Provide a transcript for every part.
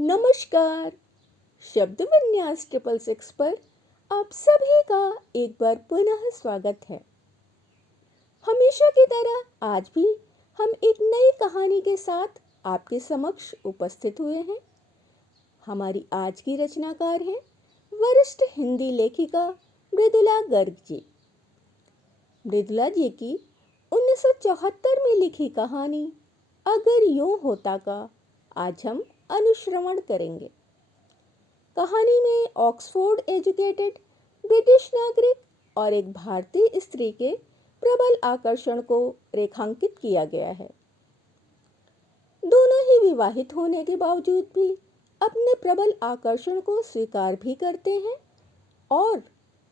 नमस्कार। शब्द विन्यास 666 पर आप सभी का एक बार पुनः स्वागत है। हमेशा की तरह आज भी हम एक नई कहानी के साथ आपके समक्ष उपस्थित हुए हैं। हमारी आज की रचनाकार हैं वरिष्ठ हिंदी लेखिका मृदुला गर्ग जी। मृदुला जी की 1974 में लिखी कहानी अगर यूं होता का आज हम अनुश्रवण करेंगे। कहानी में ऑक्सफोर्ड एजुकेटेड ब्रिटिश नागरिक और एक भारतीय स्त्री के प्रबल आकर्षण को रेखांकित किया गया है। दोनों ही विवाहित होने के बावजूद भी अपने प्रबल आकर्षण को स्वीकार भी करते हैं और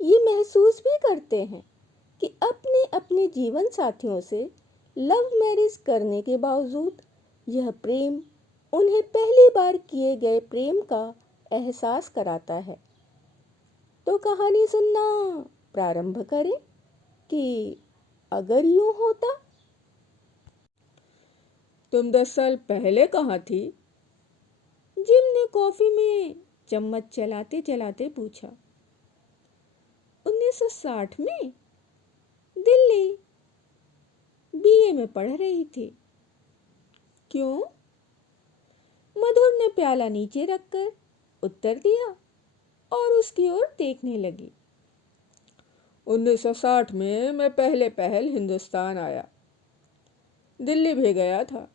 ये महसूस भी करते हैं कि अपने अपने जीवन साथियों से लव मैरिज करने के बावजूद यह प्रेम उन्हें पहली बार किए गए प्रेम का एहसास कराता है। तो कहानी सुनना प्रारंभ करें कि अगर यूं होता। तुम 10 साल पहले कहाँ थी? जिम ने कॉफी में चम्मच चलाते चलाते पूछा। 1960 में दिल्ली, बीए में पढ़ रही थी। क्यों? मधुर ने प्याला नीचे रखकर उत्तर दिया और उसकी ओर देखने लगी। 1960 में मैं पहले पहल हिंदुस्तान आया, दिल्ली भी गया था।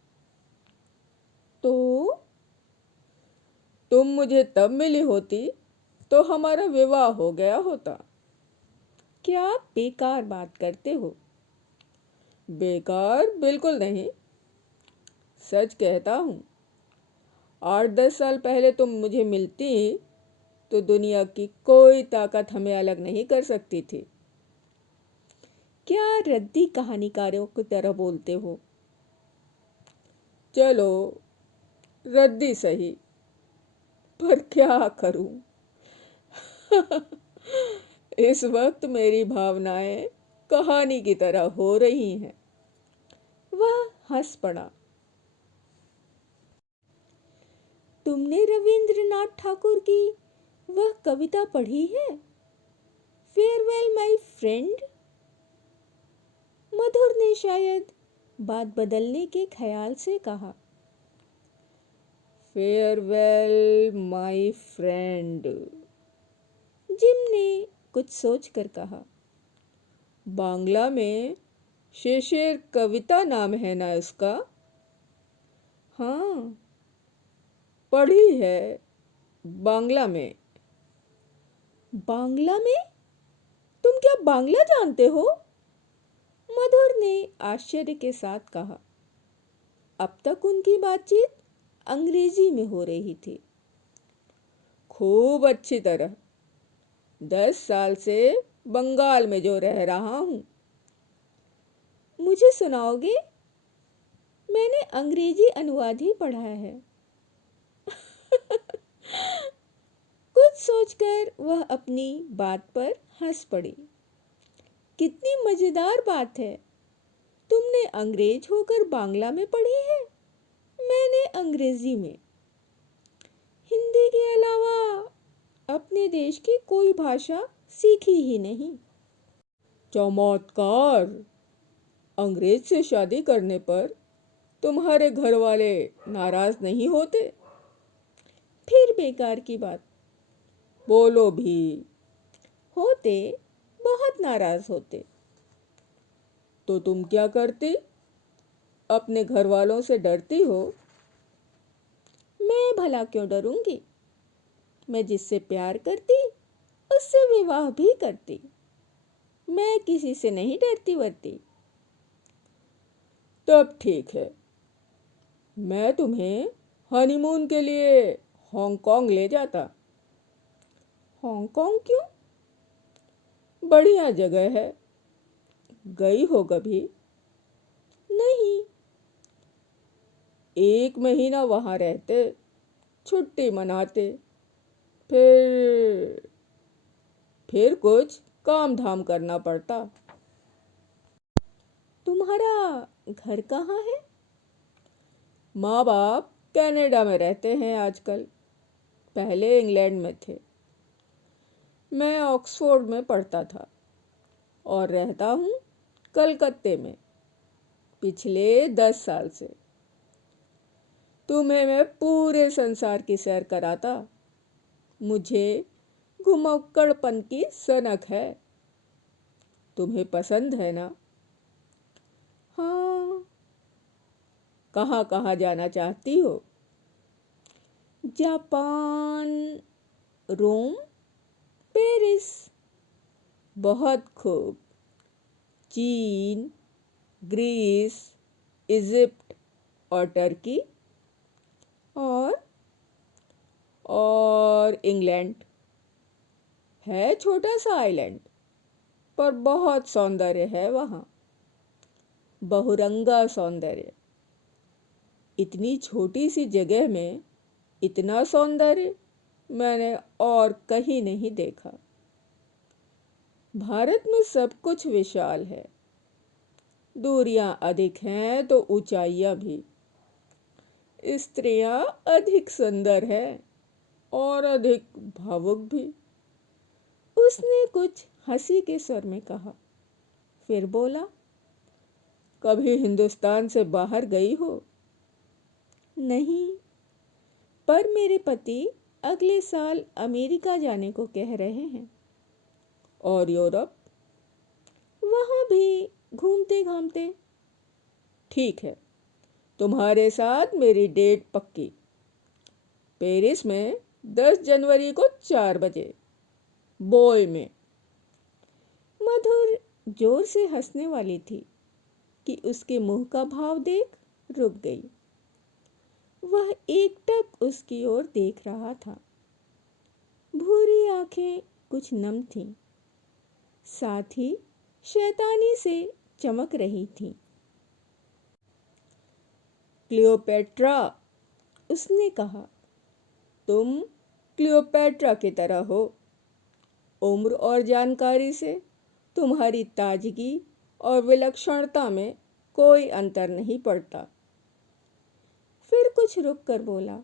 तो तुम मुझे तब मिली होती तो हमारा विवाह हो गया होता। क्या बेकार बात करते हो? बेकार बिल्कुल नहीं, सच कहता हूँ। 8-10 साल पहले तुम मुझे मिलती तो दुनिया की कोई ताकत हमें अलग नहीं कर सकती थी। क्या रद्दी कहानीकारों की तरह बोलते हो? चलो रद्दी सही, पर क्या करूं? इस वक्त मेरी भावनाएं कहानी की तरह हो रही हैं। वह हंस पड़ा। तुमने रविंद्रनाथ ठाकुर की वह कविता पढ़ी है, फेयरवेल माय फ्रेंड? मधुर ने शायद बात बदलने के ख्याल से कहा। फेयरवेल माय फ्रेंड, जिम ने कुछ सोचकर कहा। बांग्ला में शेषेर कविता नाम है ना इसका? हाँ। पढ़ी है, बांग्ला में। बांग्ला में? तुम क्या बांग्ला जानते हो? मधुर ने आश्चर्य के साथ कहा। अब तक उनकी बातचीत अंग्रेजी में हो रही थी। खूब अच्छी तरह। 10 साल से बंगाल में जो रह रहा हूँ। मुझे सुनाओगे? मैंने अंग्रेजी अनुवाद ही पढ़ा है। कुछ सोचकर वह अपनी बात पर हंस पड़ी। कितनी मजेदार बात है। तुमने अंग्रेज होकर बांग्ला में पढ़ी है, मैंने अंग्रेजी में। हिंदी के अलावा अपने देश की कोई भाषा सीखी ही नहीं। चमत्कार! अंग्रेज से शादी करने पर तुम्हारे घर वाले नाराज नहीं होते? फिर बेकार की बात। बोलो भी। होते, बहुत नाराज होते। तो तुम क्या करती? अपने घर वालों से डरती हो? मैं भला क्यों डरूंगी? मैं जिससे प्यार करती उससे विवाह भी करती। मैं किसी से नहीं डरती वरती। तब ठीक है, मैं तुम्हें हनीमून के लिए हांगकांग ले जाता। हांगकांग क्यों? बढ़िया जगह है, गई हो कभी? नहीं। 1 महीना वहाँ रहते, छुट्टी मनाते, फिर कुछ काम धाम करना पड़ता। तुम्हारा घर कहाँ है? माँ बाप कनाडा में रहते हैं आजकल। पहले इंग्लैंड में थे। मैं ऑक्सफोर्ड में पढ़ता था और रहता हूँ कलकत्ते में पिछले 10 साल से। तुम्हें मैं पूरे संसार की सैर कराता। मुझे घुमक्कड़पन की सनक है। तुम्हें पसंद है ना? हाँ। कहाँ कहाँ जाना चाहती हो? जापान, रोम, पेरिस। बहुत खूब। चीन, ग्रीस, इजिप्ट और टर्की और इंग्लैंड है छोटा सा आइलैंड, पर बहुत सौंदर्य है वहाँ। बहुरंगा सौंदर्य। इतनी छोटी सी जगह में इतना सौंदर्य मैंने और कहीं नहीं देखा। भारत में सब कुछ विशाल है। दूरियां अधिक हैं तो ऊंचाइयां भी। स्त्रियां अधिक सुंदर है और अधिक भावुक भी। उसने कुछ हंसी के स्वर में कहा। फिर बोला, कभी हिंदुस्तान से बाहर गई हो? नहीं, पर मेरे पति अगले साल अमेरिका जाने को कह रहे हैं। और यूरोप? वहाँ भी घूमते घामते। ठीक है, तुम्हारे साथ मेरी डेट पक्की। पेरिस में 10 जनवरी को 4 बजे, बोय में। मधुर जोर से हंसने वाली थी कि उसके मुंह का भाव देख रुक गई। वह एकटक उसकी ओर देख रहा था। भूरी आंखें कुछ नम थीं, साथ ही शैतानी से चमक रही थीं। क्लियोपेट्रा, उसने कहा, तुम क्लियोपेट्रा की तरह हो। उम्र और जानकारी से तुम्हारी ताजगी और विलक्षणता में कोई अंतर नहीं पड़ता। फिर कुछ रुक कर बोला,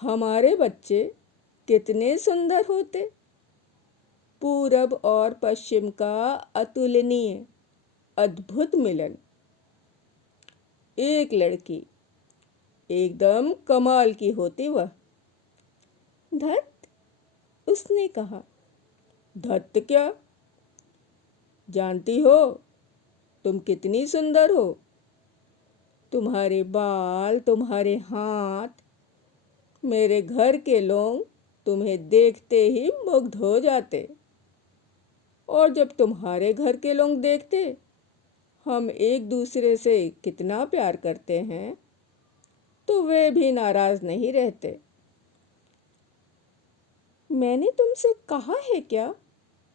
हमारे बच्चे कितने सुंदर होते। पूरब और पश्चिम का अतुलनीय अद्भुत मिलन। एक लड़की, एकदम कमाल की होती वह। धत, उसने कहा। धत क्या? जानती हो तुम कितनी सुंदर हो। तुम्हारे बाल, तुम्हारे हाथ, मेरे घर के लोग तुम्हें देखते ही मुग्ध हो जाते। और जब तुम्हारे घर के लोग देखते हम एक दूसरे से कितना प्यार करते हैं, तो वे भी नाराज नहीं रहते। मैंने तुमसे कहा है क्या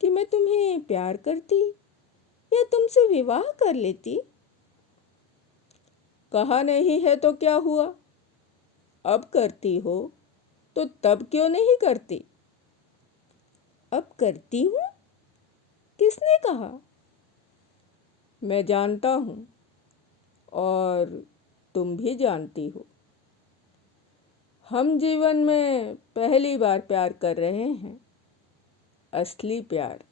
कि मैं तुम्हें प्यार करती या तुमसे विवाह कर लेती? कहा नहीं है तो क्या हुआ? अब करती हो तो तब क्यों नहीं करती? अब करती हूँ? किसने कहा? मैं जानता हूँ और तुम भी जानती हो। हम जीवन में पहली बार प्यार कर रहे हैं, असली प्यार।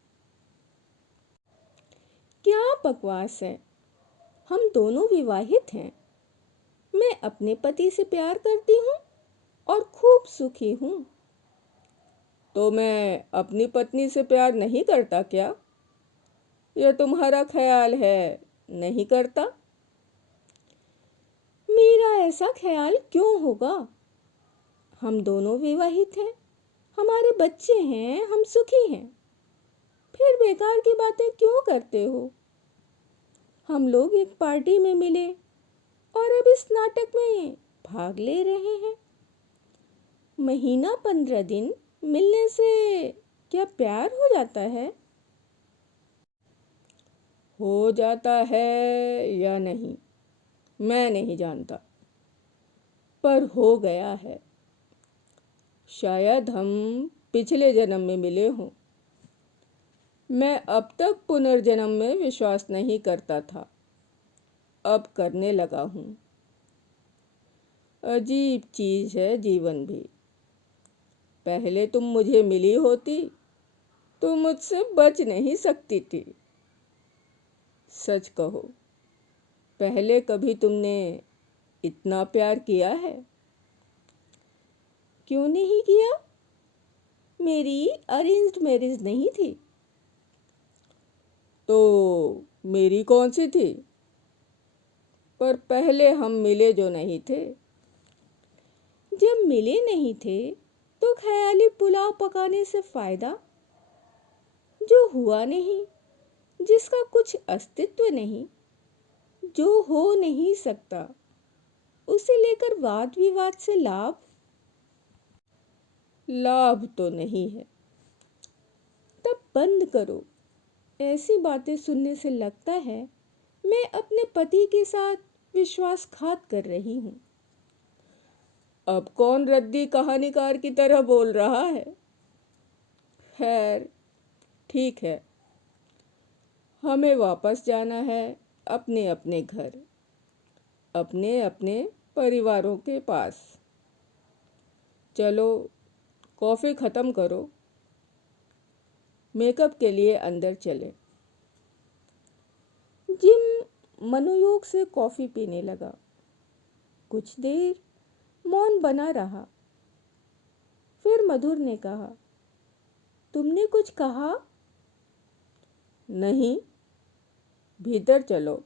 क्या बकवास है। हम दोनों विवाहित हैं। मैं अपने पति से प्यार करती हूँ और खूब सुखी हूँ। तो मैं अपनी पत्नी से प्यार नहीं करता क्या? यह तुम्हारा ख्याल है नहीं करता? मेरा ऐसा ख्याल क्यों होगा? हम दोनों विवाहित हैं, हमारे बच्चे हैं, हम सुखी हैं। फिर बेकार की बातें क्यों करते हो? हम लोग एक पार्टी में मिले और अब इस नाटक में भाग ले रहे हैं। महीना 15 दिन मिलने से क्या प्यार हो जाता है? हो जाता है या नहीं मैं नहीं जानता, पर हो गया है। शायद हम पिछले जन्म में मिले हों। मैं अब तक पुनर्जन्म में विश्वास नहीं करता था, अब करने लगा हूँ। अजीब चीज है जीवन भी। पहले तुम मुझे मिली होती तो मुझसे बच नहीं सकती थी। सच कहो, पहले कभी तुमने इतना प्यार किया है? क्यों नहीं किया? मेरी अरेंज्ड मैरिज नहीं थी। तो मेरी कौन सी थी? पर पहले हम मिले जो नहीं थे। जब मिले नहीं थे तो ख्याली पुलाव पकाने से फायदा? जो हुआ नहीं, जिसका कुछ अस्तित्व नहीं, जो हो नहीं सकता, उसे लेकर वाद विवाद से लाभ? लाभ तो नहीं है। तब बंद करो। ऐसी बातें सुनने से लगता है मैं अपने पति के साथ विश्वासघात कर रही हूँ। अब कौन रद्दी कहानीकार की तरह बोल रहा है? खैर, ठीक है, हमें वापस जाना है अपने अपने घर, अपने अपने परिवारों के पास। चलो, कॉफ़ी ख़त्म करो, मेकअप के लिए अंदर चले। जिम मनोयोग से कॉफी पीने लगा। कुछ देर मौन बना रहा। फिर मधुर ने कहा, तुमने कुछ कहा? नहीं, भीतर चलो।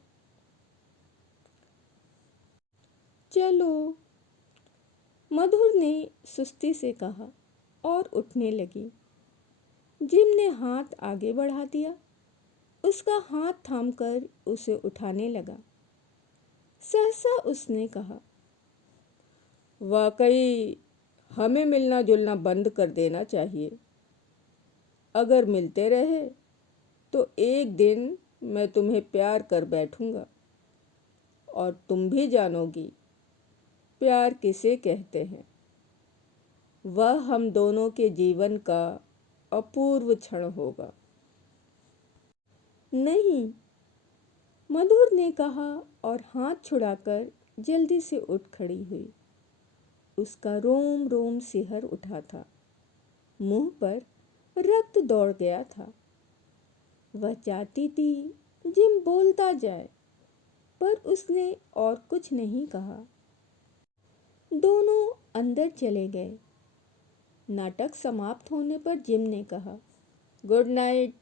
चलो, मधुर ने सुस्ती से कहा और उठने लगी। जिम ने हाथ आगे बढ़ा दिया। उसका हाथ थामकर उसे उठाने लगा। सहसा उसने कहा, वाकई हमें मिलना जुलना बंद कर देना चाहिए। अगर मिलते रहे तो एक दिन मैं तुम्हें प्यार कर बैठूंगा और तुम भी जानोगी प्यार किसे कहते हैं। वह हम दोनों के जीवन का अपूर्व क्षण होगा। नहीं, मधुर ने कहा और हाथ छुड़ाकर जल्दी से उठ खड़ी हुई। उसका रोम रोम सिहर उठा था। मुंह पर रक्त दौड़ गया था। वह चाहती थी जिम बोलता जाए, पर उसने और कुछ नहीं कहा। दोनों अंदर चले गए। नाटक समाप्त होने पर जिम ने कहा, गुड नाइट।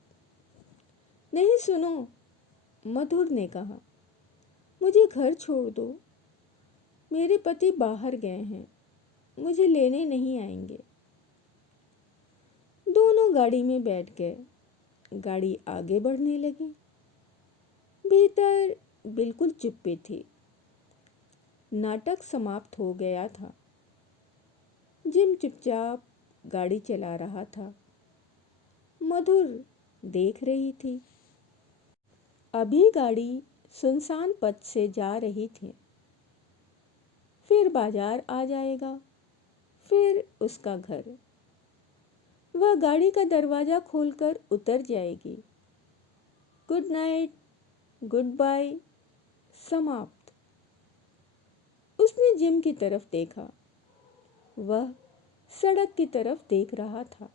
नहीं सुनो, मधुर ने कहा, मुझे घर छोड़ दो। मेरे पति बाहर गए हैं, मुझे लेने नहीं आएंगे। दोनों गाड़ी में बैठ गए। गाड़ी आगे बढ़ने लगी। भीतर बिल्कुल चुप्पी थी। नाटक समाप्त हो गया था। जिम चुपचाप गाड़ी चला रहा था। मधुर देख रही थी। अभी गाड़ी सुनसान पथ से जा रही थी। फिर बाजार आ जाएगा, फिर उसका घर। वह गाड़ी का दरवाजा खोलकर उतर जाएगी। गुड नाइट, गुड बाय, समाप्त। उसने जिम की तरफ देखा। वह सड़क की तरफ देख रहा था।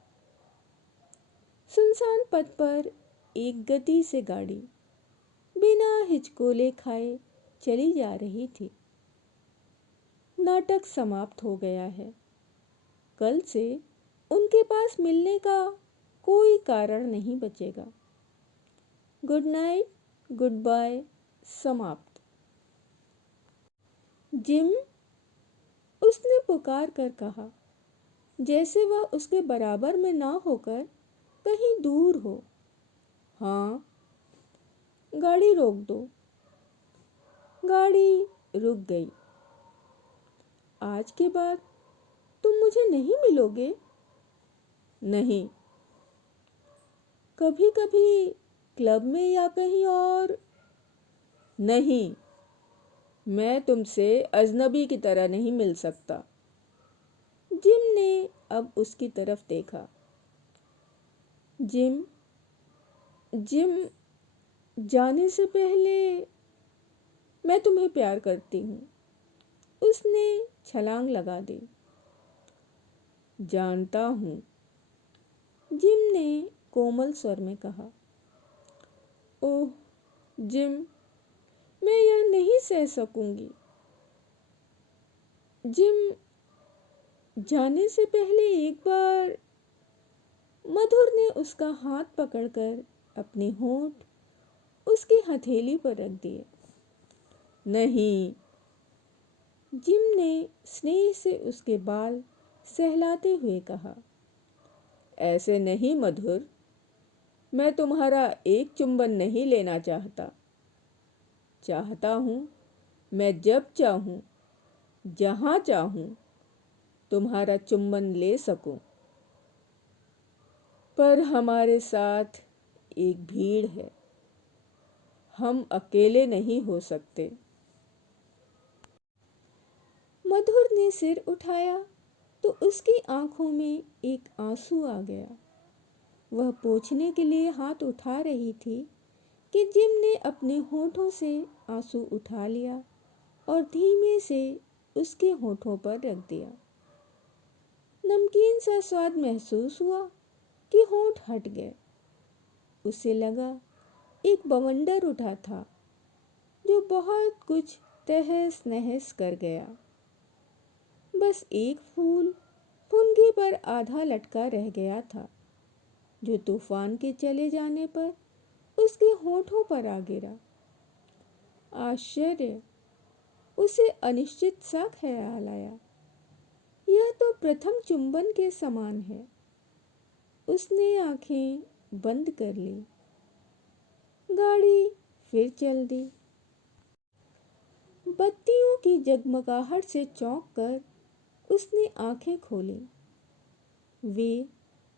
सुनसान पथ पर एक गति से गाड़ी बिना हिचकोले खाए चली जा रही थी। नाटक समाप्त हो गया है। कल से उनके पास मिलने का कोई कारण नहीं बचेगा। गुड नाइट, गुड बाय, समाप्त। जिम, उसने पुकार कर कहा, जैसे वह उसके बराबर में ना होकर कहीं दूर हो। हाँ। गाड़ी रोक दो। गाड़ी रुक गई। आज के बाद तुम मुझे नहीं मिलोगे? नहीं। कभी कभी क्लब में या कहीं और? नहीं, मैं तुमसे अजनबी की तरह नहीं मिल सकता। जिम ने अब उसकी तरफ देखा। जिम, जिम, जाने से पहले मैं तुम्हें प्यार करती हूँ। उसने छलांग लगा दी। जानता हूँ, जिम ने कोमल स्वर में कहा। ओह जिम, मैं यह नहीं सह सकूंगी। जिम जाने से पहले एक बार। मधुर ने उसका हाथ पकड़कर अपने होंठ उसकी हथेली पर रख दिए। नहीं, जिम ने स्नेह से उसके बाल सहलाते हुए कहा। ऐसे नहीं मधुर, मैं तुम्हारा एक चुंबन नहीं लेना चाहता। चाहता हूँ मैं जब चाहूँ, जहाँ चाहूँ तुम्हारा चुंबन ले सकूं। पर हमारे साथ एक भीड़ है, हम अकेले नहीं हो सकते। मधुर ने सिर उठाया तो उसकी आंखों में एक आंसू आ गया। वह पोंछने के लिए हाथ उठा रही थी कि जिम ने अपने होठों से आंसू उठा लिया और धीमे से उसके होठों पर रख दिया। नमकीन सा स्वाद महसूस हुआ कि होंठ हट गए। उसे लगा एक बवंडर उठा था जो बहुत कुछ तहस नहस कर गया। बस एक फूल फुनगी पर आधा लटका रह गया था, जो तूफान के चले जाने पर उसके होठों पर आ गिरा। आश्चर्य, उसे अनिश्चित सा ख्याल आया। यह तो प्रथम चुंबन के समान है। उसने आंखें बंद कर ली। गाड़ी फिर चल दी। बत्तियों की जगमगाहट से चौंक कर उसने आंखें खोली। वे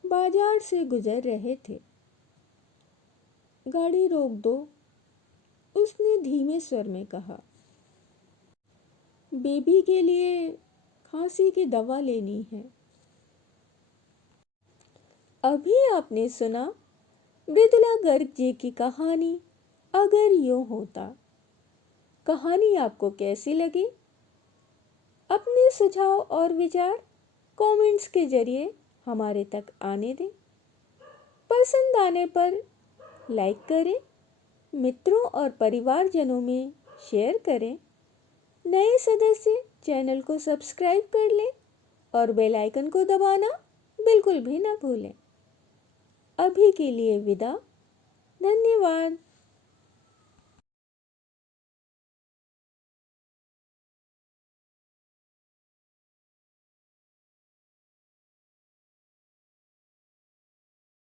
बाजार से गुजर रहे थे। गाड़ी रोक दो, उसने धीमे स्वर में कहा। बेबी के लिए खांसी की दवा लेनी है। अभी आपने सुना मृदुला गर्ग जी की कहानी अगर यूं होता। कहानी आपको कैसी लगी? अपने सुझाव और विचार कमेंट्स के जरिए हमारे तक आने दें। पसंद आने पर लाइक करें, मित्रों और परिवारजनों में शेयर करें। नए सदस्य चैनल को सब्सक्राइब कर लें और बेल आइकन को दबाना बिल्कुल भी ना भूलें। अभी के लिए विदा। धन्यवाद।